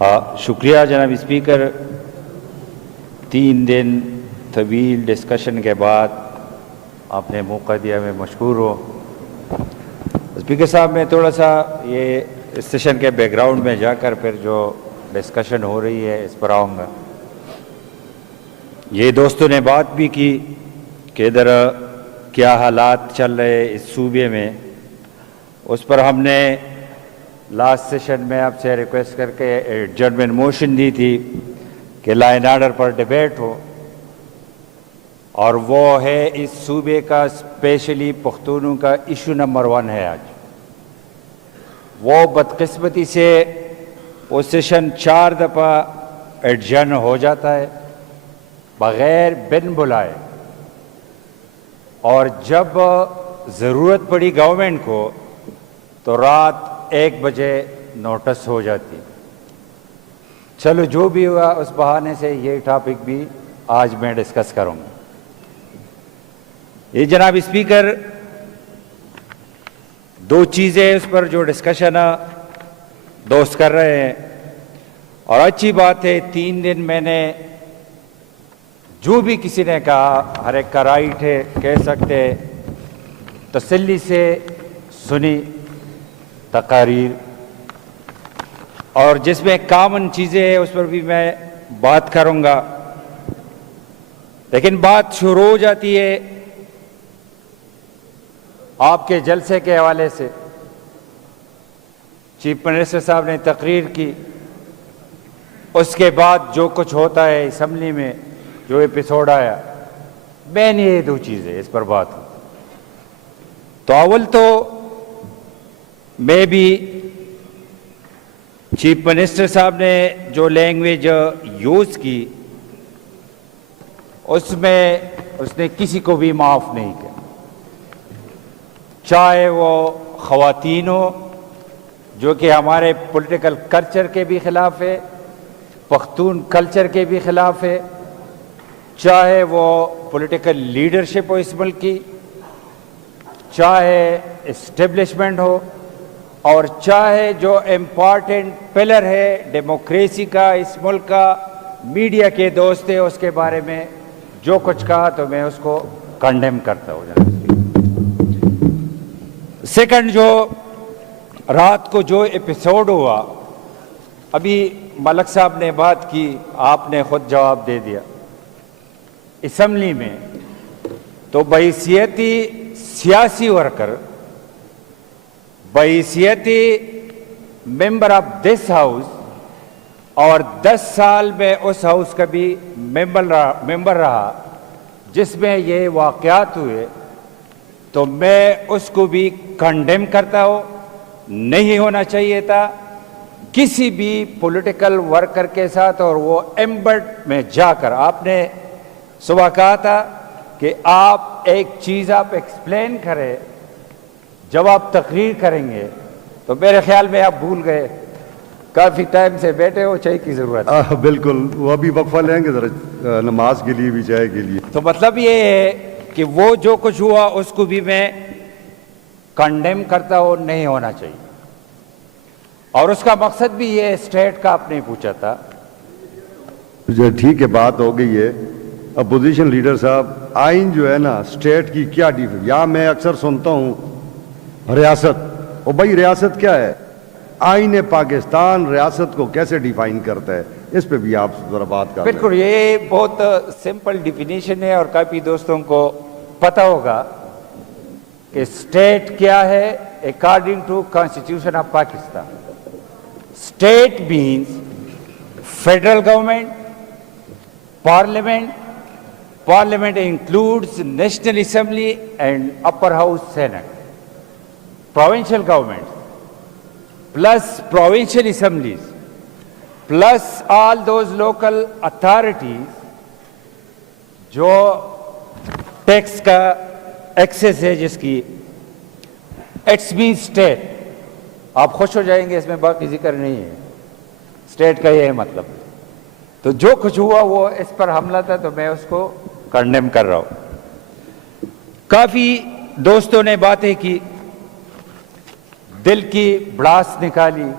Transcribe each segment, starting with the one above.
شکریہ جناب اسپیکر. 3 دن طویل ڈسکشن کے بعد آپ نے موقع دیا, میں مشکور ہوں. اسپیکر صاحب, میں تھوڑا سا یہ سیشن کے بیک گراؤنڈ میں جا کر پھر جو ڈسکشن ہو رہی ہے اس پر آؤں گا. یہ دوستوں نے بات بھی کی کہ ادھر کیا حالات چل رہے اس صوبے میں, اس پر ہم نے لاسٹ سیشن میں آپ سے ریکویسٹ کر کے ایڈجرمنٹ موشن دی تھی کہ لا اینڈ آرڈر پر ڈیبیٹ ہو, اور وہ ہے اس صوبے کا اسپیشلی پختونوں کا ایشو نمبر 1 ہے آج. وہ بدقسمتی سے وہ سیشن 4 دفعہ ایڈجرن ہو جاتا ہے بغیر بن بلائے, اور جب ضرورت پڑی گورنمنٹ کو تو رات 1 بجے نوٹس ہو جاتی. چلو جو بھی ہوا اس بہانے سے یہ ٹاپک بھی آج میں ڈسکس کروں گا. یہ جناب اسپیکر 2 چیزیں اس پر جو ڈسکشن دوست کر رہے ہیں, اور اچھی بات ہے 3 دن میں نے جو بھی کسی نے کہا, ہر ایک کا رائٹ ہے, کہہ سکتے تسلی سے سنی تقاریر, اور جس میں کامن چیزیں ہیں اس پر بھی میں بات کروں گا. لیکن بات شروع ہو جاتی ہے آپ کے جلسے کے حوالے سے. چیف منسٹر صاحب نے تقریر کی, اس کے بعد جو کچھ ہوتا ہے اسمبلی میں, جو ایپیسوڈ آیا, میں نے یہ 2 چیزیں اس پر بات ہوں. تو اول تو میں بھی چیف منسٹر صاحب نے جو لینگویج یوز کی اس میں اس نے کسی کو بھی معاف نہیں کیا, چاہے وہ خواتین ہو جو کہ ہمارے پولیٹیکل کلچر کے بھی خلاف ہے, پختون کلچر کے بھی خلاف ہے, چاہے وہ پولیٹیکل لیڈرشپ ہو اس ملک کی, چاہے اسٹیبلشمنٹ ہو, اور چاہے جو امپارٹنٹ پلر ہے ڈیموکریسی کا اس ملک کا, میڈیا کے دوست ہیں, اس کے بارے میں جو کچھ کہا تو میں اس کو کنڈیم کرتا ہوں. سیکنڈ, جو رات کو جو ایپیسوڈ ہوا, ابھی ملک صاحب نے بات کی, آپ نے خود جواب دے دیا اسمبلی میں, تو بحیثیتی سیاسی ورکر, بحیثیتی ممبر آف دس ہاؤس, اور 10 سال میں اس ہاؤس کا بھی ممبر رہا جس میں یہ واقعات ہوئے, تو میں اس کو بھی کنڈیم کرتا ہوں. نہیں ہونا چاہیے تھا کسی بھی پولیٹیکل ورکر کے ساتھ, اور وہ ایمبرڈ میں جا کر, آپ نے صبح کہا تھا کہ آپ ایک چیز آپ ایکسپلین کریں, جب آپ تقریر کریں گے تو میرے خیال میں آپ بھول گئے, کافی ٹائم سے بیٹھے ہو, چائے کی ضرورت ہے. بالکل, وہ ابھی وقفہ لیں گے ذرا نماز کے لیے بھی, چائے کے لیے. تو مطلب یہ ہے کہ وہ جو کچھ ہوا اس کو بھی میں کنڈیم کرتا ہوں, نہیں ہونا چاہیے. اور اس کا مقصد بھی یہ اسٹیٹ کا آپ نے پوچھا تھا. ٹھیک ہے, بات ہو گئی ہے. اپوزیشن لیڈر صاحب, آئین جو ہے نا اسٹیٹ کی کیا یا میں اکثر سنتا ہوں ریاست, او بھائی ریاست کیا ہے؟ آئین پاکستان ریاست کو کیسے ڈیفائن کرتا ہے, اس پہ بھی آپ ذرا بات کریں. بالکل, یہ بہت سمپل ڈیفینیشن ہے, اور کافی دوستوں کو پتہ ہوگا کہ اسٹیٹ کیا ہے according to constitution of Pakistan. State means federal government, parliament includes National Assembly and Upper House Senate. Provincial governments, plus provincial assemblies, plus all those local authorities جو ٹیکس کا ایکسیس ہے جس کی, اٹس مین اسٹیٹ. آپ خوش ہو جائیں گے, اس میں باقی ذکر نہیں ہے, اسٹیٹ کا یہ ہے مطلب. تو جو کچھ ہوا وہ اس پر حملہ تھا, تو میں اس کو کنڈیم کر رہا ہوں. کافی دوستوں نے باتیں کی, دل کی بڑاس نکالی,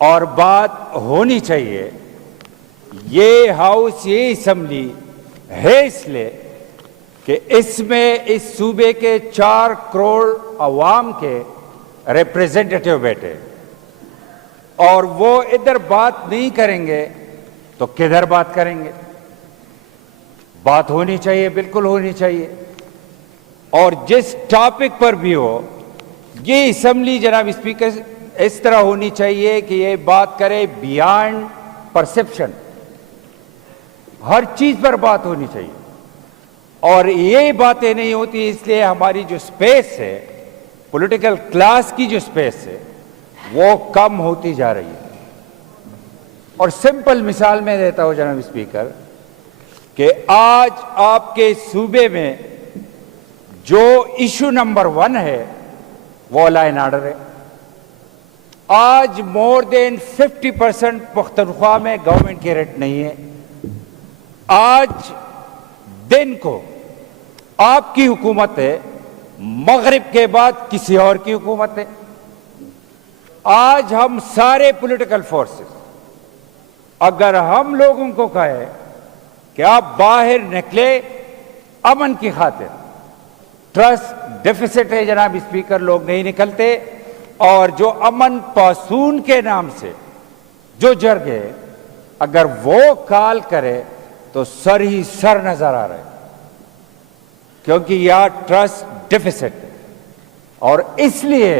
اور بات ہونی چاہیے. یہ ہاؤس، یہ اسمبلی ہے اس لیے کہ اس میں اس صوبے کے 4 کروڑ عوام کے ریپریزنٹیٹیو بیٹھے، اور وہ ادھر بات نہیں کریں گے تو کدھر بات کریں گے؟ بات ہونی چاہیے، بالکل ہونی چاہیے. اور جس ٹاپک پر بھی ہو، یہ اسمبلی جناب اسپیکر اس طرح ہونی چاہیے کہ یہ بات کرے بیانڈ پرسپشن. ہر چیز پر بات ہونی چاہیے، اور یہ باتیں نہیں ہوتی، اس لیے ہماری جو سپیس ہے، پولیٹیکل کلاس کی جو سپیس ہے، وہ کم ہوتی جا رہی ہے. اور سمپل مثال میں دیتا ہوں جناب اسپیکر کہ آج آپ کے صوبے میں جو ایشو نمبر 1 ہے وہ لا اینڈ آرڈر ہے. آج مور دین 50% پختونخوا میں گورنمنٹ کی ریٹ نہیں ہے. آج دن کو آپ کی حکومت ہے، مغرب کے بعد کسی اور کی حکومت ہے. آج ہم سارے پولیٹیکل فورسز اگر ہم لوگوں کو کہے کہ آپ باہر نکلے امن کی خاطر، ٹرسٹ ڈیفیسٹ ہے جناب اسپیکر، لوگ نہیں نکلتے. اور جو امن پاسون کے نام سے جو جر گئے، اگر وہ کال کرے تو سر ہی سر نظر آ رہے، کیونکہ یہاں ٹرسٹ ڈیفیسٹ ہے. اور اس لیے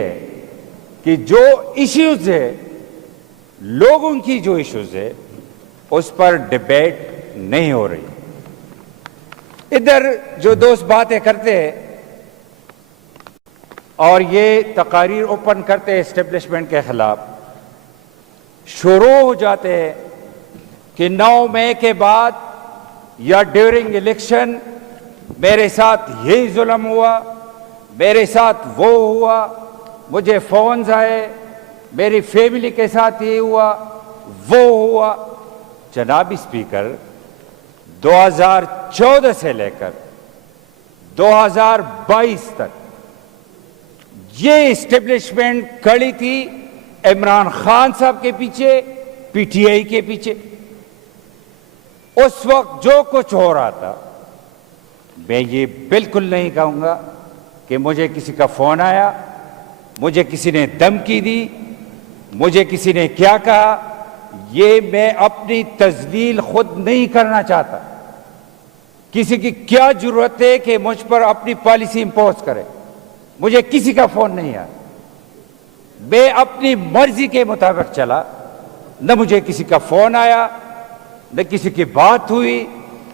کہ جو ایشوز ہے، لوگوں کی جو ایشوز ہے، اس پر ڈیبیٹ نہیں ہو رہی. ادھر جو دوست باتیں کرتے ہیں اور یہ تقاریر اوپن کرتے اسٹیبلشمنٹ کے خلاف، شروع ہو جاتے ہیں کہ 9 مئی کے بعد یا ڈیورنگ الیکشن میرے ساتھ یہی ظلم ہوا، میرے ساتھ وہ ہوا، مجھے فونز آئے، میری فیملی کے ساتھ یہ ہوا، وہ ہوا. جناب اسپیکر، 2014 سے لے کر 2022 تک یہ اسٹیبلشمنٹ کھڑی تھی عمران خان صاحب کے پیچھے، پی ٹی آئی کے پیچھے. اس وقت جو کچھ ہو رہا تھا، میں یہ بالکل نہیں کہوں گا کہ مجھے کسی کا فون آیا، مجھے کسی نے دھمکی دی، مجھے کسی نے کیا کہا. یہ میں اپنی تذلیل خود نہیں کرنا چاہتا. کسی کی کیا ضرورت ہے کہ مجھ پر اپنی پالیسی امپوز کرے؟ مجھے کسی کا فون نہیں آیا، میں اپنی مرضی کے مطابق چلا. نہ مجھے کسی کا فون آیا، نہ کسی کی بات ہوئی،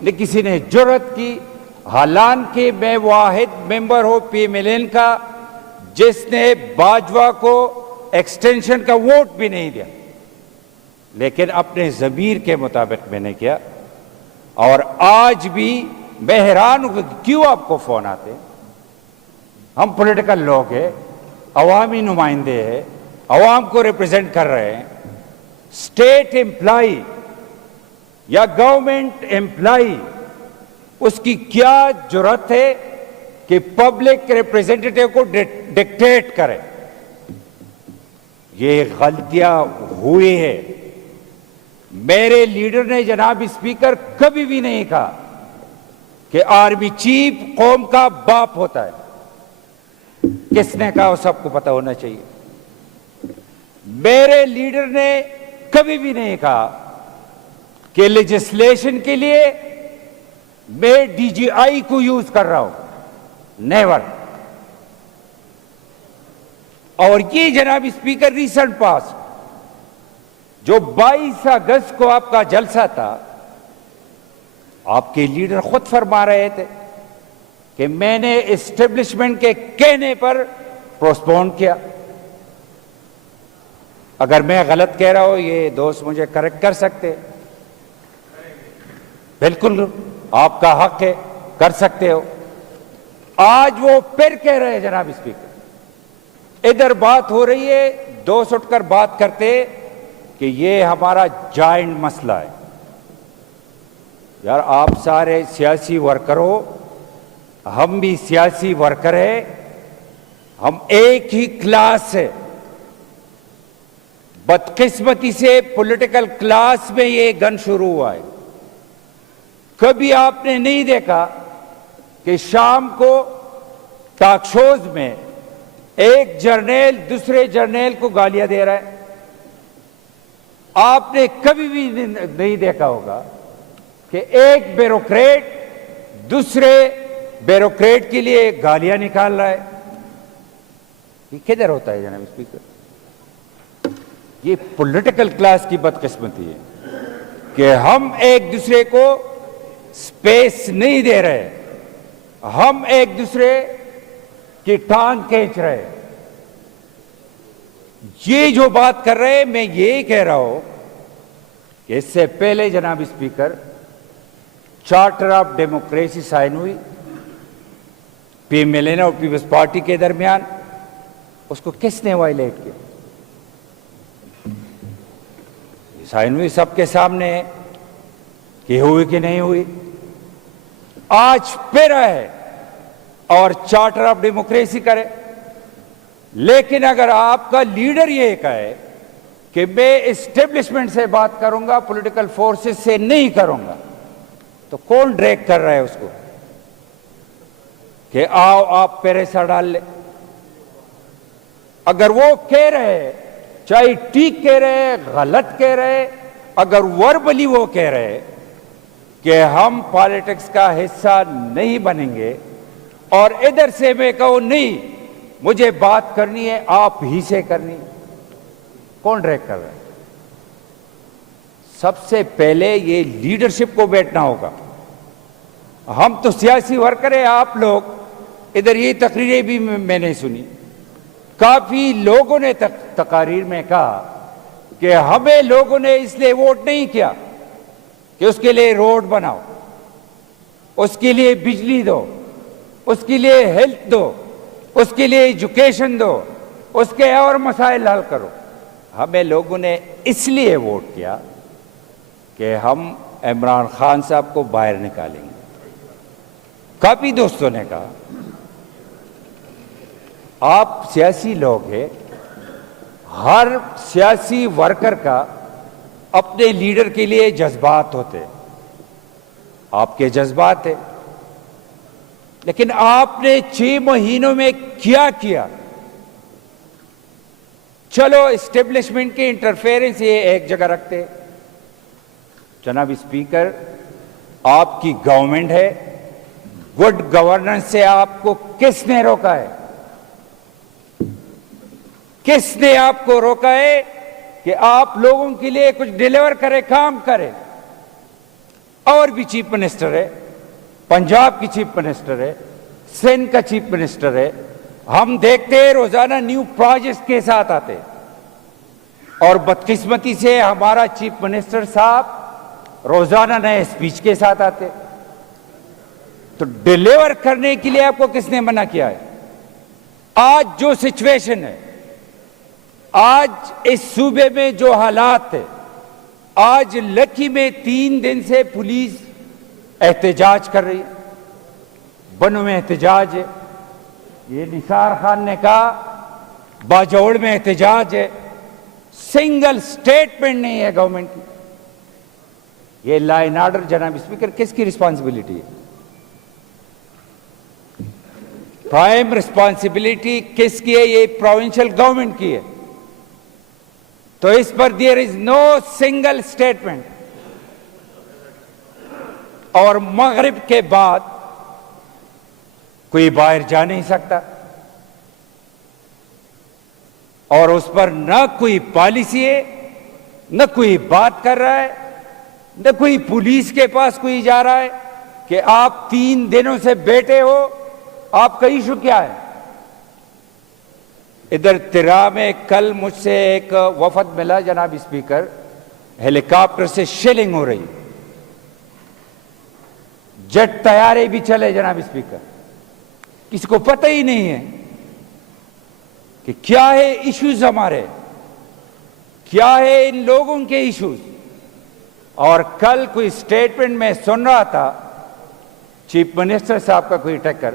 نہ کسی نے جرأت کی. حالانکہ میں واحد ممبر ہوں پی ایم ایل این کا جس نے باجوہ کو ایکسٹینشن کا ووٹ بھی نہیں دیا، لیکن اپنے ضمیر کے مطابق میں نے کیا. اور آج بھی میں حیران ہوں کہ کیوں آپ کو فون آتے. ہم پولیٹیکل لوگ ہیں، عوامی نمائندے ہیں، عوام کو ریپرزینٹ کر رہے ہیں. اسٹیٹ امپلائی یا گورنمنٹ امپلائی، اس کی کیا جرأت ہے کہ پبلک ریپرزینٹیٹیو کو ڈکٹیٹ کرے؟ یہ غلطیاں ہوئی ہے. میرے لیڈر نے جناب اسپیکر کبھی بھی نہیں کہا کہ آرمی چیف قوم کا باپ ہوتا ہے. کس نے کہا وہ سب کو پتہ ہونا چاہیے. میرے لیڈر نے کبھی بھی نہیں کہا کہ لیجسلیشن کے لیے میں ڈی جی آئی کو یوز کر رہا ہوں. نیور. اور یہ جناب اسپیکر ریسنٹ پاس جو 22 اگست کو آپ کا جلسہ تھا، آپ کے لیڈر خود فرما رہے تھے کہ میں نے اسٹیبلشمنٹ کے کہنے پر پوسٹپون کیا. اگر میں غلط کہہ رہا ہوں، یہ دوست مجھے کریکٹ کر سکتے. بالکل آپ کا حق ہے، کر سکتے ہو. آج وہ پھر کہہ رہے ہیں جناب اسپیکر، ادھر بات ہو رہی ہے، دوست اٹھ کر بات کرتے کہ یہ ہمارا جوائنٹ مسئلہ ہے. یار آپ سارے سیاسی ورکر ہو، ہم بھی سیاسی ورکر ہیں، ہم ایک ہی کلاس ہے. بدقسمتی سے پولیٹیکل کلاس میں یہ گن شروع ہوا ہے. کبھی آپ نے نہیں دیکھا کہ شام کو ٹاک شوز میں ایک جرنیل دوسرے جرنیل کو گالیاں دے رہا ہے. آپ نے کبھی بھی نہیں دیکھا ہوگا کہ ایک بیوروکریٹ دوسرے بیوروکریٹ کے لیے گالیاں نکال رہا ہے. یہ کدھر ہوتا ہے جناب اسپیکر؟ یہ پولیٹیکل کلاس کی بدقسمتی ہے کہ ہم ایک دوسرے کو سپیس نہیں دے رہے, ہم ایک دوسرے کی ٹانگ کھینچ رہے. یہ جو بات کر رہے ہیں, میں یہی کہہ رہا ہوں کہ اس سے پہلے جناب speaker charter of democracy sign ہوئی پی ایم ایل این اور پیپلز پارٹی کے درمیان. اس کو کس نے وائلیٹ کیا؟ سائن ہوئی سب کے سامنے ہے کہ ہوئی کہ نہیں ہوئی. آج پھر ہے اور چارٹر آف ڈیموکریسی کرے, لیکن اگر آپ کا لیڈر یہ کہے کہ میں اسٹیبلشمنٹ سے بات کروں گا, پولیٹیکل فورسز سے نہیں کروں گا, تو کون ڈریگ کر رہا ہے اس کو کہ آؤ آپ پیریسا ڈال لے؟ اگر وہ کہہ رہے, چاہے ٹھیک کہہ رہے غلط کہہ رہے, اگر وربلی وہ کہہ رہے کہ ہم پالیٹکس کا حصہ نہیں بنیں گے, اور ادھر سے میں کہوں نہیں مجھے بات کرنی ہے آپ ہی سے کرنی, کون ڈریگ کر رہا ہے؟ سب سے پہلے یہ لیڈرشپ کو بیٹھنا ہوگا. ہم تو سیاسی ورکر ہیں, آپ لوگ ادھر یہ تقریریں بھی میں نے سنی, کافی لوگوں نے تقاریر میں کہا کہ ہمیں لوگوں نے اس لیے ووٹ نہیں کیا کہ اس کے لیے روڈ بناؤ, اس کے لیے بجلی دو, اس کے لیے ہیلتھ دو, اس کے لیے ایجوکیشن دو, اس کے اور مسائل حل کرو. ہمیں لوگوں نے اس لیے ووٹ کیا کہ ہم عمران خان صاحب کو باہر نکالیں گے. کافی دوستوں نے کہا آپ سیاسی لوگ ہیں, ہر سیاسی ورکر کا اپنے لیڈر کے لیے جذبات ہوتے, آپ کے جذبات ہیں, لیکن آپ نے 6 مہینوں میں کیا کیا؟ چلو اسٹیبلشمنٹ کی انٹرفیئرنس یہ ایک جگہ رکھتے. جناب اسپیکر, آپ کی گورنمنٹ ہے, گڈ گورننس سے آپ کو کس نے روکا ہے؟ کس نے آپ کو روکا ہے کہ آپ لوگوں کے لیے کچھ ڈیلیور کرے, کام کرے؟ اور بھی چیف منسٹر ہے, پنجاب کی چیف منسٹر ہے, سندھ کا چیف منسٹر ہے, ہم دیکھتے ہیں روزانہ نیو پروجیکٹس کے ساتھ آتے, اور بدقسمتی سے ہمارا چیف منسٹر صاحب روزانہ نئے اسپیچ کے ساتھ آتے. تو ڈیلیور کرنے کے لیے آپ کو کس نے منع کیا ہے؟ آج جو سچویشن ہے, آج اس صوبے میں جو حالات ہے, آج لکی میں 3 دن سے پولیس احتجاج کر رہی ہے, بنو میں احتجاج ہے, یہ نثار خان نے کہا باجوڑ میں احتجاج ہے, سنگل سٹیٹمنٹ نہیں ہے گورنمنٹ کی. یہ لا اینڈ آرڈر جناب اسپیکر کس کی رسپانسبلٹی ہے؟ پرائم رسپانسبلٹی کس کی ہے؟ یہ پروونشل گورنمنٹ کی ہے. تو اس پر دیر از نو سنگل سٹیٹمنٹ, اور مغرب کے بعد کوئی باہر جا نہیں سکتا, اور اس پر نہ کوئی پالیسی ہے, نہ کوئی بات کر رہا ہے, نہ کوئی پولیس کے پاس کوئی جا رہا ہے کہ آپ 3 دنوں سے بیٹھے ہو, آپ کا ایشو کیا ہے؟ ادھر ترا میں کل مجھ سے ایک وفد ملا جناب اسپیکر, ہیلی کاپٹر سے شیلنگ ہو رہی, جٹ طیارے بھی چلے جناب اسپیکر, کسی کو پتہ ہی نہیں ہے کہ کیا ہے ایشوز ہمارے, کیا ہے ان لوگوں کے ایشوز. اور کل کوئی سٹیٹمنٹ میں سن رہا تھا چیف منسٹر صاحب کا کوئی ٹکر,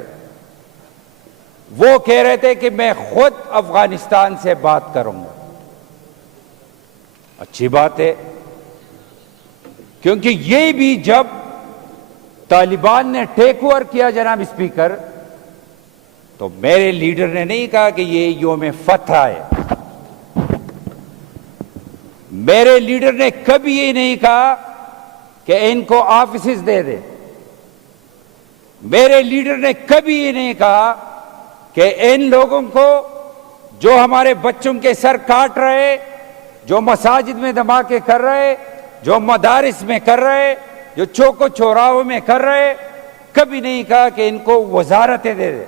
وہ کہہ رہے تھے کہ میں خود افغانستان سے بات کروں گا. اچھی بات ہے، کیونکہ یہ بھی جب طالبان نے ٹیک اوور کیا جناب اسپیکر، تو میرے لیڈر نے نہیں کہا کہ یہ یوم فتح ہے، میرے لیڈر نے کبھی یہ نہیں کہا کہ ان کو آفیسز دے دے، میرے لیڈر نے کبھی یہ نہیں کہا کہ ان لوگوں کو جو ہمارے بچوں کے سر کاٹ رہے، جو مساجد میں دھماکے کر رہے، جو مدارس میں کر رہے، جو چوکو چوراہوں میں کر رہے، کبھی نہیں کہا کہ ان کو وزارتیں دے دے۔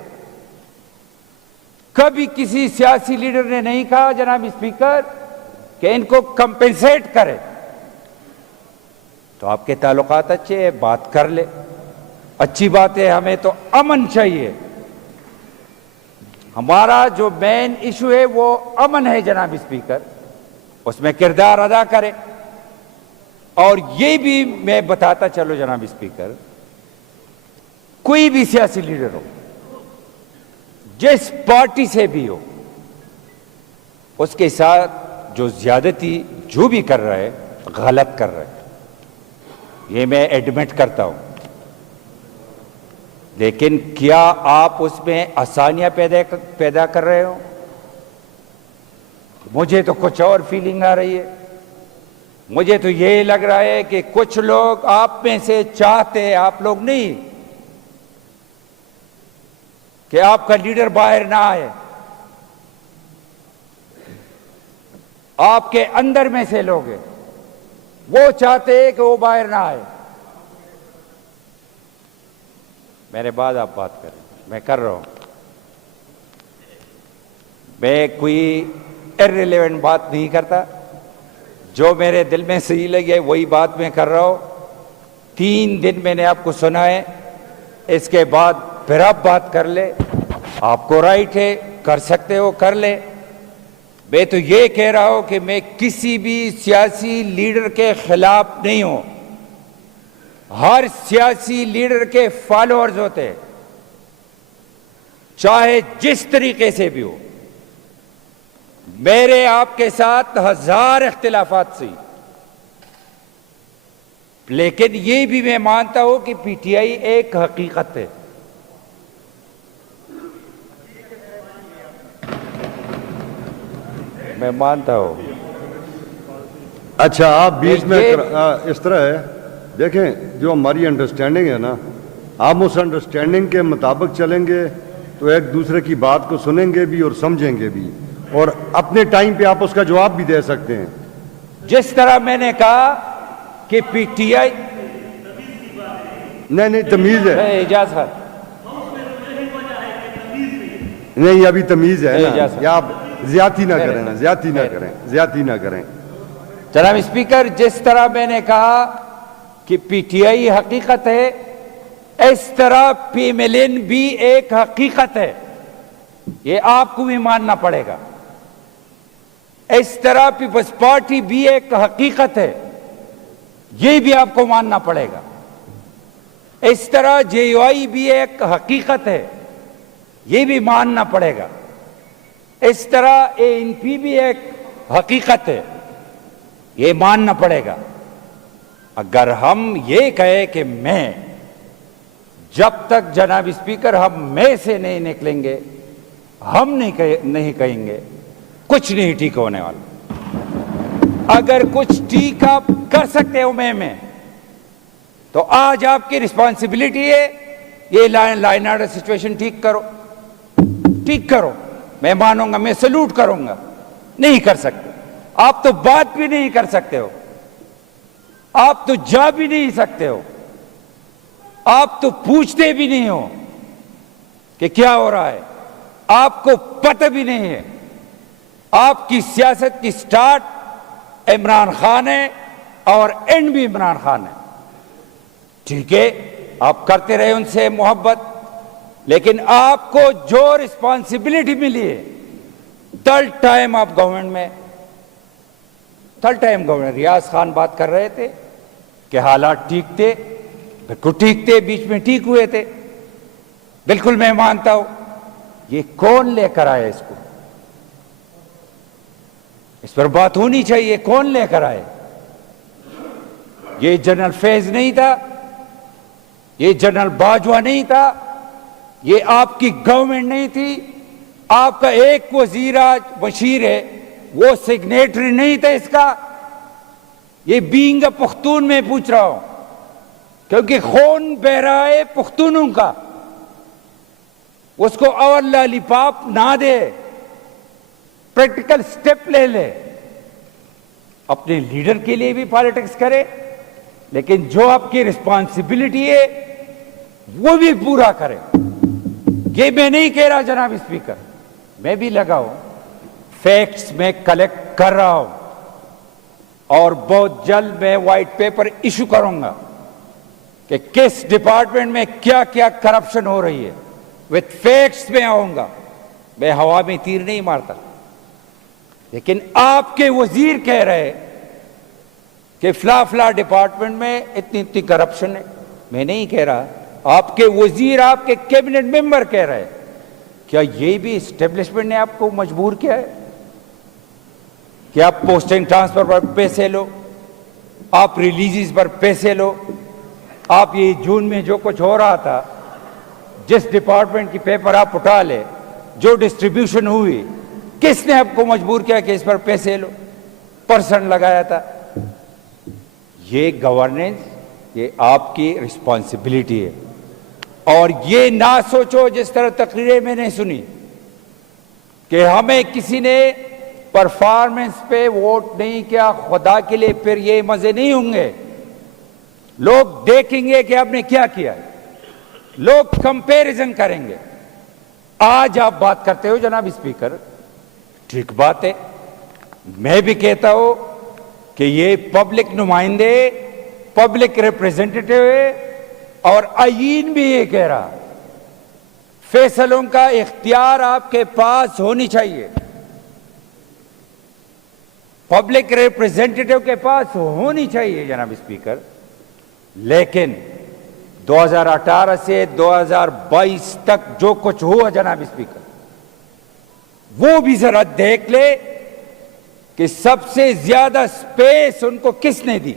کبھی کسی سیاسی لیڈر نے نہیں کہا جناب اسپیکر کہ ان کو کمپنسیٹ کرے۔ تو آپ کے تعلقات اچھے ہیں، بات کر لے، اچھی بات ہے، ہمیں تو امن چاہیے، ہمارا جو مین ایشو ہے وہ امن ہے جناب اسپیکر، اس میں کردار ادا کرے۔ اور یہ بھی میں بتاتا چلو جناب اسپیکر، کوئی بھی سیاسی لیڈر ہو، جس پارٹی سے بھی ہو، اس کے ساتھ جو زیادتی جو بھی کر رہا ہے غلط کر رہا ہے، یہ میں ایڈمٹ کرتا ہوں، لیکن کیا آپ اس میں آسانیاں پیدا کر رہے ہو؟ مجھے تو کچھ اور فیلنگ آ رہی ہے، مجھے تو یہ لگ رہا ہے کہ کچھ لوگ آپ میں سے چاہتے، آپ لوگ نہیں، کہ آپ کا لیڈر باہر نہ آئے، آپ کے اندر میں سے لوگ ہیں وہ چاہتے ہیں کہ وہ باہر نہ آئے۔ میرے بعد آپ بات کریں، میں کر رہا ہوں، میں کوئی irrelevant بات نہیں کرتا، جو میرے دل میں صحیح لگے وہی بات میں کر رہا ہوں۔ 3 دن میں نے آپ کو سنا ہے، اس کے بعد پھر آپ بات کر لے، آپ کو رائٹ ہے، کر سکتے ہو کر لے۔ میں تو یہ کہہ رہا ہوں کہ میں کسی بھی سیاسی لیڈر کے خلاف نہیں ہوں، ہر سیاسی لیڈر کے فالوورز ہوتے ہیں، چاہے جس طریقے سے بھی ہو۔ میرے آپ کے ساتھ 1000 اختلافات سے، لیکن یہ بھی میں مانتا ہوں کہ پی ٹی آئی ایک حقیقت ہے۔ میں مانتا ہوں۔ اچھا آپ بیچ میں اس طرح ہے، دیکھیں جو ہماری انڈرسٹینڈنگ ہے نا، ہم اس انڈرسٹینڈنگ کے مطابق چلیں گے تو ایک دوسرے کی بات کو سنیں گے بھی اور سمجھیں گے بھی، اور اپنے ٹائم پہ آپ اس کا جواب بھی دے سکتے ہیں۔ جس طرح میں نے کہا کہ پی ٹی آئی، نہیں تمیز ہے، اجازت، نہیں ابھی تمیز ہے نا، اجازت، یا آپ زیادتی نہ کریں نا، زیادتی نہ کریں۔ جناب اسپیکر، جس طرح میں نے کہا کہ پی ٹی آئی حقیقت ہے، اس طرح پی ملین بھی ایک حقیقت ہے، یہ آپ کو بھی ماننا پڑے گا۔ اس طرح پیپلز پارٹی بھی ایک حقیقت ہے، یہ بھی آپ کو ماننا پڑے گا۔ اس طرح جے یو آئی بھی ایک حقیقت ہے، یہ بھی ماننا پڑے گا۔ اس طرح اے این پی بھی ایک حقیقت ہے، یہ ماننا پڑے گا۔ اگر ہم یہ کہیں کہ میں، جب تک جناب اسپیکر ہم میں سے نہیں نکلیں گے، ہم نہیں کہیں گے، کچھ نہیں ٹھیک ہونے والا۔ اگر کچھ ٹھیک آپ کر سکتے ہو میں تو آج آپ کی رسپانسبلٹی ہے، یہ لائن آرڈر سچویشن ٹھیک کرو، میں مانوں گا، میں سلوٹ کروں گا۔ نہیں کر سکتے، آپ تو بات بھی نہیں کر سکتے ہو، آپ تو جا بھی نہیں سکتے ہو، آپ تو پوچھتے بھی نہیں ہو کہ کیا ہو رہا ہے، آپ کو پتہ بھی نہیں ہے۔ آپ کی سیاست کی سٹارٹ عمران خان ہے اور اینڈ بھی عمران خان ہے۔ ٹھیک ہے، آپ کرتے رہے ان سے محبت، لیکن آپ کو جو رسپانسبلٹی ملی ہے، تھرڈ ٹائم آپ گورنمنٹ میں، تھرڈ ٹائم گورنر ریاض خان بات کر رہے تھے کہ حالات ٹھیک تھے، بالکل ٹھیک تھے، بیچ میں ٹھیک ہوئے تھے، بالکل میں مانتا ہوں۔ یہ کون لے کر آیا اس کو؟ اس پر بات ہونی چاہیے. کون لے کر آئے؟ یہ جنرل فیض نہیں تھا, یہ جنرل باجوہ نہیں تھا, یہ آپ کی گورنمنٹ نہیں تھی. آپ کا ایک وزیر آج بشیر ہے, وہ سگنیٹری نہیں تھا اس کا. یہ بینگ اے پختون میں پوچھ رہا ہوں, کیونکہ خون بہ رہا ہے پختونوں کا. اس کو اور لالی پاپ نہ دے, پریکٹیکل سٹیپ لے لے. اپنے لیڈر کے لیے بھی پالیٹکس کرے, لیکن جو آپ کی رسپانسبلٹی ہے وہ بھی پورا کرے. یہ میں نہیں کہہ رہا جناب اسپیکر, میں بھی لگا ہوں, فیکٹس میں کلیکٹ کر رہا ہوں, اور بہت جلد میں وائٹ پیپر ایشو کروں گا کہ کس ڈپارٹمنٹ میں کیا کیا کرپشن ہو رہی ہے. وتھ فیکٹس میں آؤں گا, میں ہوا میں تیر نہیں مارتا. لیکن آپ کے وزیر کہہ رہے کہ فلاں ڈپارٹمنٹ میں اتنی کرپشن ہے. میں نہیں کہہ رہا, آپ کے وزیر, آپ کے کیبنٹ ممبر کہہ رہے. کیا یہ بھی اسٹیبلشمنٹ نے آپ کو مجبور کیا ہے کہ آپ پوسٹنگ ٹرانسفر پر پیسے لو, آپ ریلیزز پر پیسے لو؟ آپ یہ جون میں جو کچھ ہو رہا تھا, جس ڈپارٹمنٹ کی پیپر آپ اٹھا لے, جو ڈسٹریبیوشن ہوئی, کس نے آپ کو مجبور کیا کہ اس پر پیسے لو؟ پرسنٹ لگایا تھا. یہ گورننس, یہ آپ کی رسپانسبلٹی ہے. اور یہ نہ سوچو جس طرح تقریریں میں نے سنی کہ ہمیں کسی نے پرفارمنس پہ ووٹ نہیں کیا, خدا کے لیے پھر یہ مزے نہیں ہوں گے. لوگ دیکھیں گے کہ آپ نے کیا کیا, لوگ کمپیریزن کریں گے. آج آپ بات کرتے ہو جناب اسپیکر, ٹھیک بات ہے, میں بھی کہتا ہوں کہ یہ پبلک نمائندے, پبلک ریپریزنٹیٹیو ہے, اور آئین بھی یہ کہہ رہا, فیصلوں کا اختیار آپ کے پاس ہونی چاہیے, پبلک ریپریزنٹیٹیو کے پاس ہونی چاہیے جناب اسپیکر. لیکن 2018 سے 2022 تک جو کچھ ہوا جناب اسپیکر, وہ بھی ذرا دیکھ لے کہ سب سے زیادہ سپیس ان کو کس نے دی.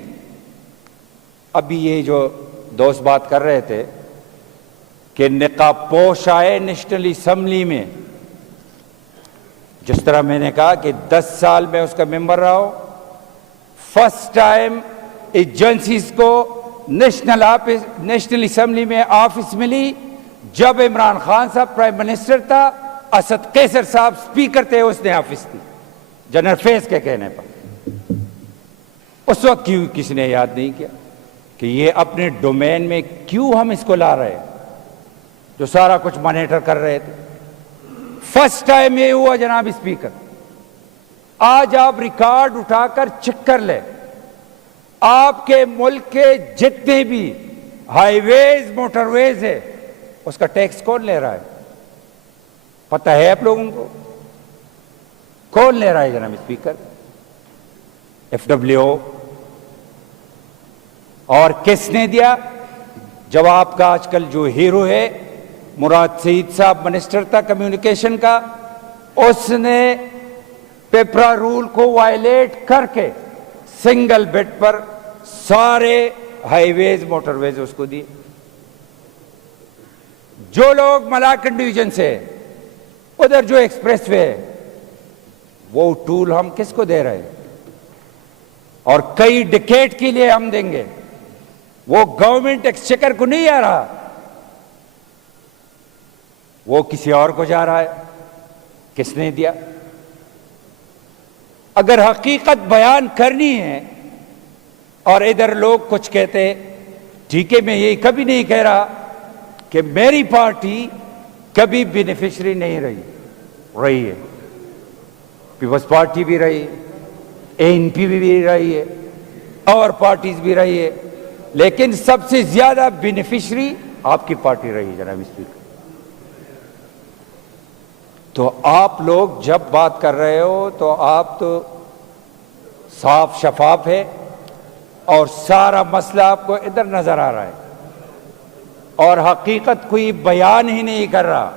ابھی یہ جو دوست بات کر رہے تھے کہ نقاب پوش آئے نیشنل اسمبلی میں, جس طرح میں نے کہا کہ 10 سال میں اس کا ممبر رہا ہوں, فرسٹ ٹائم ایجنسیز کو نیشنل اسمبلی میں آفس ملی جب عمران خان صاحب پرائم منسٹر تھا, اسد قیصر صاحب سپیکر تھے, اس نے آفس دی جنرل فیض کے کہنے پر. اس وقت کیوں کسی نے یاد نہیں کیا کہ یہ اپنے ڈومین میں کیوں ہم اس کو لا رہے ہیں, جو سارا کچھ مانیٹر کر رہے تھے. فرسٹ ٹائم یہ ہوا جناب اسپیکر. آج آپ ریکارڈ اٹھا کر چیک کر لیں, آپ کے ملک کے جتنے بھی ہائی ویز, موٹر ویز ہے, اس کا ٹیکس کون لے رہا ہے؟ پتہ ہے آپ لوگوں کو کون لے رہا ہے جناب اسپیکر؟ FWO. اور کس نے دیا؟ جب آپ کا آج کل جو ہیرو ہے مراد سعید صاحب منسٹر تھا کمیونیکیشن کا, اس نے پیپرا رول کو وائلیٹ کر کے سنگل بیڈ پر سارے ہائی ویز, موٹر ویز اس کو دیے. جو لوگ ملاکنڈ ڈویژن سے ادھر جو ایکسپریس وے ہے, وہ ٹول ہم کس کو دے رہے ہیں؟ اور کئی ڈیکیڈ کے لیے ہم دیں گے. وہ گورنمنٹ ایکسچیکر کو نہیں آ رہا, وہ کسی اور کو جا رہا ہے. کس نے دیا؟ اگر حقیقت بیان کرنی ہے, اور ادھر لوگ کچھ کہتے, ٹھیک ہے, میں یہ کبھی نہیں کہہ رہا کہ میری پارٹی کبھی بینیفیشری نہیں رہی ہے. پیپلز پارٹی بھی رہی, ANP بھی رہی ہے, اور پارٹیز بھی رہی ہے, لیکن سب سے زیادہ بینیفیشری آپ کی پارٹی رہی جناب اسپیکر. تو آپ لوگ جب بات کر رہے ہو تو آپ تو صاف شفاف ہے, اور سارا مسئلہ آپ کو ادھر نظر آ رہا ہے, اور حقیقت کوئی بیان ہی نہیں کر رہا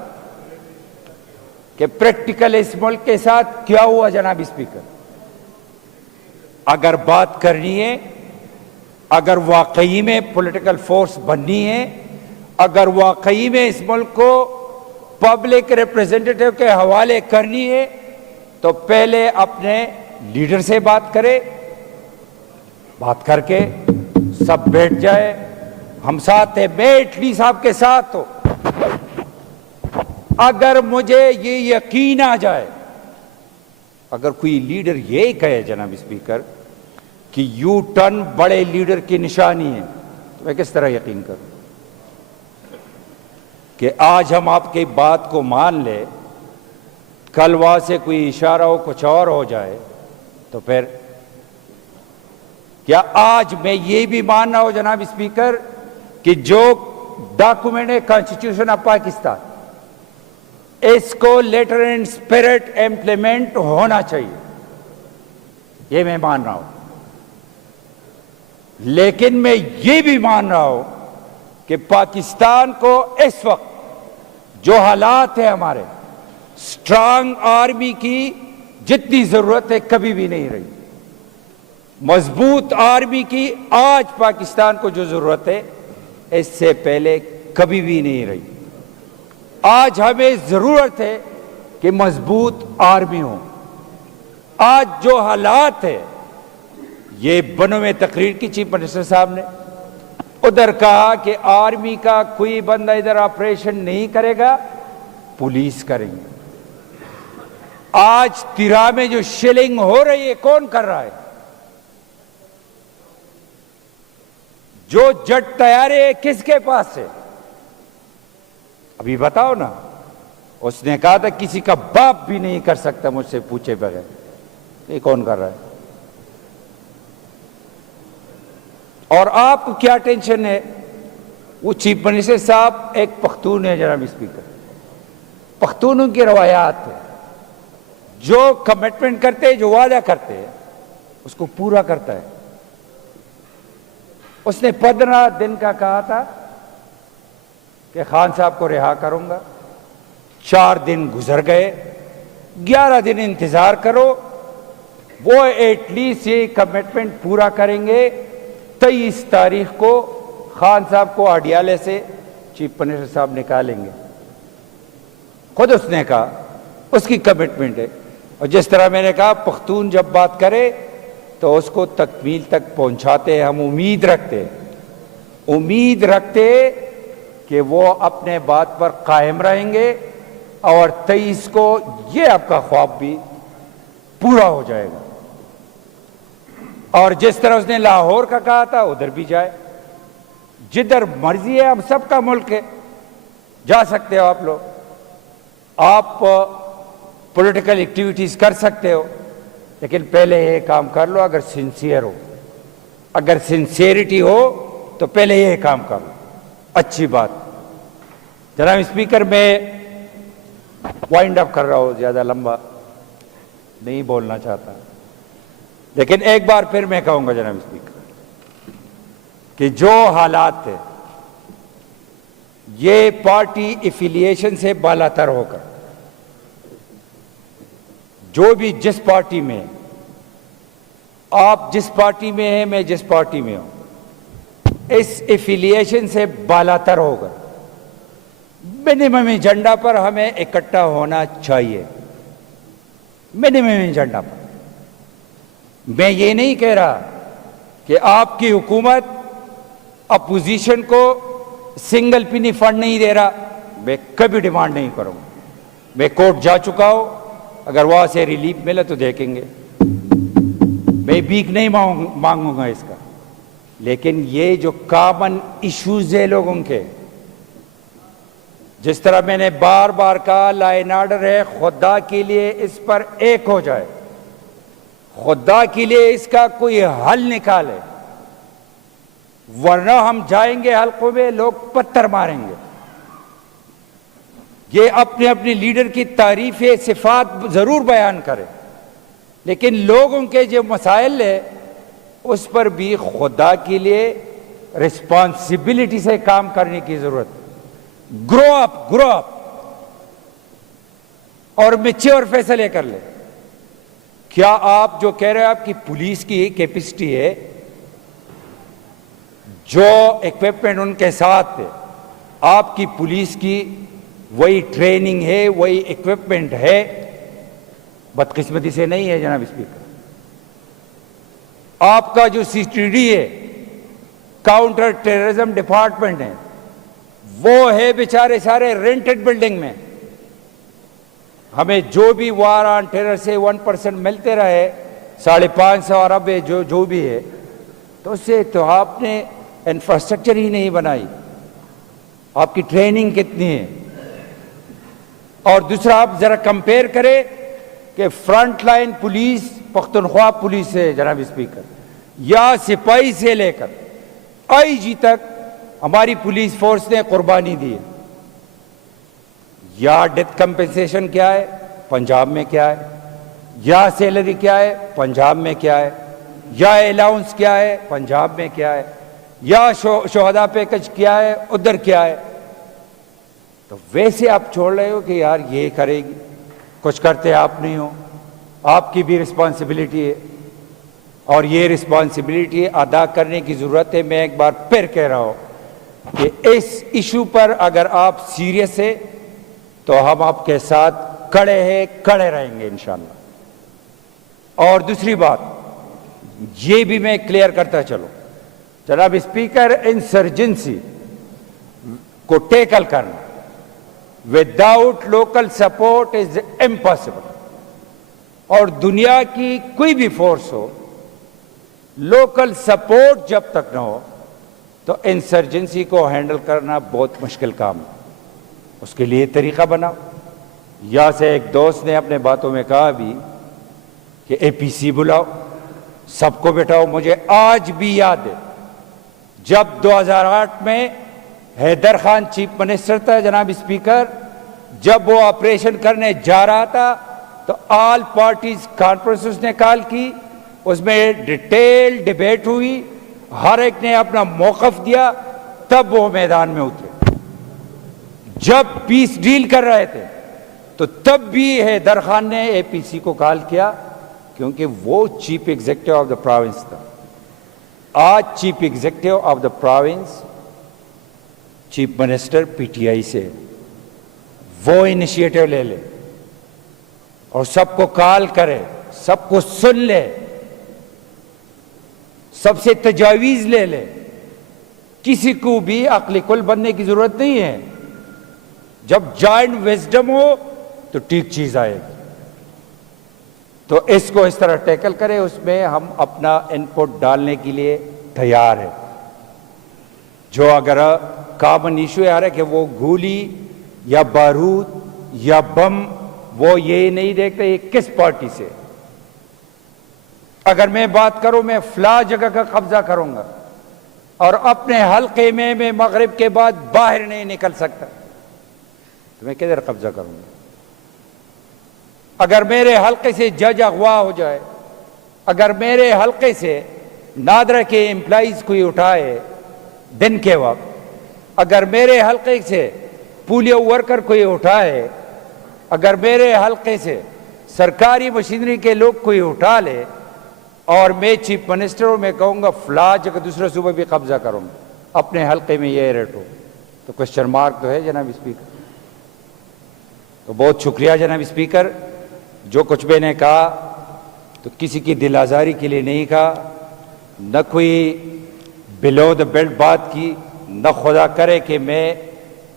کہ پریکٹیکل اس ملک کے ساتھ کیا ہوا جناب اسپیکر. اگر بات کرنی ہے، اگر واقعی میں پولیٹیکل فورس بننی ہے، اگر واقعی میں اس ملک کو پبلک ریپریزنٹیٹیو کے حوالے کرنی ہے تو پہلے اپنے لیڈر سے بات کرے، بات کر کے سب بیٹھ جائے، ہم ساتھ ہیں، میں اٹلی صاحب کے ساتھ ہوں۔ اگر مجھے یہ یقین آ جائے، اگر کوئی لیڈر یہ کہے جناب اسپیکر کہ یو ٹرن بڑے لیڈر کی نشانی ہے، تو میں کس طرح یقین کروں کہ آج ہم آپ کی بات کو مان لے، کل وہاں سے کوئی اشارہ ہو کچھ اور ہو جائے تو پھر کیا آج میں یہ بھی ماننا ہو جناب اسپیکر کہ جو ڈاکومنٹ ہے کانسٹیٹیوشن آف پاکستان، اس کو لیٹر اینڈ اسپرٹ امپلیمنٹ ہونا چاہیے، یہ میں مان رہا ہوں، لیکن میں یہ بھی مان رہا ہوں کہ پاکستان کو اس وقت جو حالات ہیں ہمارے، اسٹرانگ آرمی کی جتنی ضرورت ہے کبھی بھی نہیں رہی، مضبوط آرمی کی آج پاکستان کو جو ضرورت ہے اس سے پہلے کبھی بھی نہیں رہی۔ آج ہمیں ضرورت ہے کہ مضبوط آرمی ہو۔ آج جو حالات ہے، یہ بنو میں تقریر کی چیف منسٹر صاحب نے ادھر کہا کہ آرمی کا کوئی بندہ ادھر آپریشن نہیں کرے گا، پولیس کریں گے۔ آج تیرا میں جو شیلنگ ہو رہی ہے کون کر رہا ہے؟ جو جٹ طیارے کس کے پاس ہے؟ ابھی بتاؤ نا۔ اس نے کہا تھا کسی کا باپ بھی نہیں کر سکتا مجھ سے پوچھے بغیر، یہ کون کر رہا ہے؟ اور آپ کو کیا ٹینشن ہے؟ وہ چیف منسٹر صاحب ایک پختون ہے جناب اسپیکر، پختونوں کی روایات ہے، جو کمٹمنٹ کرتے جو وعدہ کرتے ہیں اس کو پورا کرتا ہے۔ اس نے 15 دن کا کہا تھا کہ خان صاحب کو رہا کروں گا، 4 دن گزر گئے، 11 دن انتظار کرو، وہ ایٹ لیسٹ یہ کمٹمنٹ پورا کریں گے۔ 23 تاریخ کو خان صاحب کو اڈیالے سے چیف منسٹر صاحب نکالیں گے، خود اس نے کہا، اس کی کمٹمنٹ ہے۔ اور جس طرح میں نے کہا پختون جب بات کرے تو اس کو تکمیل تک پہنچاتے، ہم امید رکھتے کہ وہ اپنے بات پر قائم رہیں گے، اور 23 کو یہ آپ کا خواب بھی پورا ہو جائے گا۔ اور جس طرح اس نے لاہور کا کہا تھا ادھر بھی جائے، جدھر مرضی ہے، ہم سب کا ملک ہے، جا سکتے ہو آپ لوگ، آپ پولیٹیکل ایکٹیویٹیز کر سکتے ہو، لیکن پہلے یہ کام کر لو۔ اگر سنسیئر ہو، اگر سنسیئرٹی ہو تو پہلے یہ کام کر لو۔ اچھی بات جناب اسپیکر، میں وائنڈ اپ کر رہا ہوں، زیادہ لمبا نہیں بولنا چاہتا، لیکن ایک بار پھر میں کہوں گا جناب اسپیکر کہ جو حالات ہیں یہ پارٹی ایفیلیشن سے بالا تر ہو کر، جو بھی جس پارٹی میں، آپ جس پارٹی میں ہیں، میں جس پارٹی میں ہوں، اس ایفیلیشن سے بالا تر ہو کر منیمم ایجنڈا پر ہمیں اکٹھا ہونا چاہیے، منیمم ایجنڈا پر۔ میں یہ نہیں کہہ رہا کہ آپ کی حکومت اپوزیشن کو سنگل پنی فنڈ نہیں دے رہا، میں کبھی ڈیمانڈ نہیں کروں گا۔ میں کورٹ جا چکا ہوں، اگر وہاں سے ریلیف ملے تو دیکھیں گے، میں بھیک نہیں مانگوں گا اس کا، لیکن یہ جو کامن ایشوز ہیں لوگوں کے، جس طرح میں نے بار بار کہا، لا اینڈ آرڈر ہے، خدا کے لیے اس پر ایک ہو جائے، خدا کے لیے اس کا کوئی حل نکالے، ورنہ ہم جائیں گے حلقوں میں، لوگ پتھر ماریں گے۔ یہ اپنے اپنے لیڈر کی تعریف صفات ضرور بیان کرے، لیکن لوگوں کے جو مسائل ہے اس پر بھی خدا کے لیے رسپانسبلٹی سے کام کرنے کی ضرورت ہے۔ گرو اپ اور میچور فیصلے کر لے کیا آپ جو کہہ رہے ہیں آپ کی پولیس کی کیپیسٹی ہے، جو ایکوپمنٹ ان کے ساتھ ہے، آپ کی پولیس کی وہی ٹریننگ ہے، وہی ایکوپمنٹ ہے؟ بدقسمتی سے نہیں ہے جناب اسپیکر۔ آپ کا جو سی ٹی ڈی ہے، کاؤنٹر ٹیررزم ڈپارٹمنٹ ہے، وہ ہے بیچارے سارے رینٹڈ بلڈنگ میں۔ ہمیں جو بھی وار آن ٹیرر سے 1% ملتے رہے، 550 ارب جو بھی ہے، تو اس سے تو آپ نے انفراسٹرکچر ہی نہیں بنائی۔ آپ کی ٹریننگ کتنی ہے؟ اور دوسرا آپ ذرا کمپیئر کریں کہ front line police Pakhtunkhwa police ہے جناب اسپیکر، یا سپاہی سے لے کر آئی جی تک ہماری پولیس فورس نے قربانی دی ہے۔ یا ڈیتھ کمپنسیشن کیا ہے، پنجاب میں کیا ہے؟ یا سیلری کیا ہے، پنجاب میں کیا ہے؟ یا الاؤنس کیا ہے، پنجاب میں کیا ہے؟ یا شہداء پیکج کیا ہے، ادھر کیا ہے؟ تو ویسے آپ چھوڑ رہے ہو کہ یار یہ کرے گی، کچھ کرتے آپ نہیں ہو۔ آپ کی بھی رسپانسبلٹی ہے، اور یہ رسپانسبلٹی ادا کرنے کی ضرورت ہے۔ میں ایک بار پھر کہہ رہا ہوں کہ اس ایشو پر اگر آپ سیریس ہیں تو ہم آپ کے ساتھ کھڑے ہیں، کھڑے رہیں گے انشاءاللہ۔ اور دوسری بات یہ بھی میں کلیئر کرتا چلوں، جناب اسپیکر، انسرجنسی کو ٹیکل کرنا without local support is impossible. اور دنیا کی کوئی بھی فورس ہو، لوکل سپورٹ جب تک نہ ہو تو انسرجنسی کو ہینڈل کرنا بہت مشکل کام ہے۔ اس کے لیے طریقہ بناؤ۔ یہاں سے ایک دوست نے اپنے باتوں میں کہا بھی کہ اے پی سی بلاؤ، سب کو بٹھاؤ۔ مجھے آج بھی یاد ہے جب 2008 میں حیدر خان چیف منسٹر تھا جناب اسپیکر، جب وہ آپریشن کرنے جا رہا تھا تو آل پارٹیز کانفرنس اس نے کال کی، اس میں ڈیٹیل ڈیبیٹ ہوئی، ہر ایک نے اپنا موقف دیا، تب وہ میدان میں اترے۔ جب پیس ڈیل کر رہے تھے تو تب بھی حیدر خان نے اے پی سی کو کال کیا، کیونکہ وہ chief executive of the province تھا۔ آج chief executive of the province chief minister P T I سے، وہ انیشیٹو لے لے اور سب کو کال کرے، سب کو سن لے، سب سے تجاویز لے لے۔ کسی کو بھی عقل کل بننے کی ضرورت نہیں ہے۔ جب جوائنٹ وزڈم ہو تو ٹھیک چیز آئے گی۔ تو اس کو اس طرح ٹیکل کرے، اس میں ہم اپنا انپٹ ڈالنے کے لیے تیار ہیں۔ جو اگر کامن ایشو آ رہا ہے کہ وہ گولی یا بارود یا بم، وہ یہ نہیں دیکھتے یہ کس پارٹی سے۔ اگر میں بات کروں میں فلاں جگہ کا قبضہ کروں گا اور اپنے حلقے میں مغرب کے بعد باہر نہیں نکل سکتا، تو میں کدھر قبضہ کروں گا؟ اگر میرے حلقے سے جج اغوا ہو جائے، اگر میرے حلقے سے نادرا کے امپلائیز کوئی اٹھائے دن کے وقت، اگر میرے حلقے سے پولیو ورکر کوئی اٹھائے، اگر میرے حلقے سے سرکاری مشینری کے لوگ کوئی اٹھا لے، اور میں چیف منسٹر ہوں، میں کہوں گا فلاں جگہ دوسرے صوبے بھی قبضہ کروں گا، اپنے حلقے میں یہ ریٹ ہو، تو کوسچن مارک تو ہے جناب اسپیکر۔ تو بہت شکریہ جناب اسپیکر، جو کچھ میں نے کہا تو کسی کی دل آزاری کے لیے نہیں کہا، نہ کوئی بلو دا بیلٹ بات کی، نہ خدا کرے کہ میں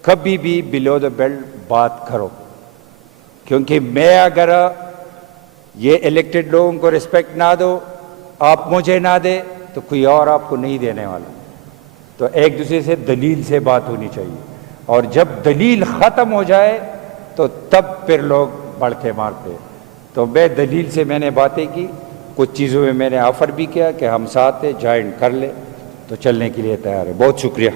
کبھی بھی بلو دا بیلٹ بات کروں، کیونکہ میں اگر یہ الیکٹڈ لوگوں کو رسپیکٹ نہ دو، آپ مجھے نہ دے، تو کوئی اور آپ کو نہیں دینے والا۔ تو ایک دوسرے سے دلیل سے بات ہونی چاہیے، اور جب دلیل ختم ہو جائے تو تب پھر لوگ بڑھ کے مارتے۔ تو میں دلیل سے میں نے باتیں کی، کچھ چیزوں میں میں نے آفر بھی کیا کہ ہم ساتھ ہیں، جوائن کر لیں، تو چلنے کے لیے تیار ہے۔ بہت شکریہ۔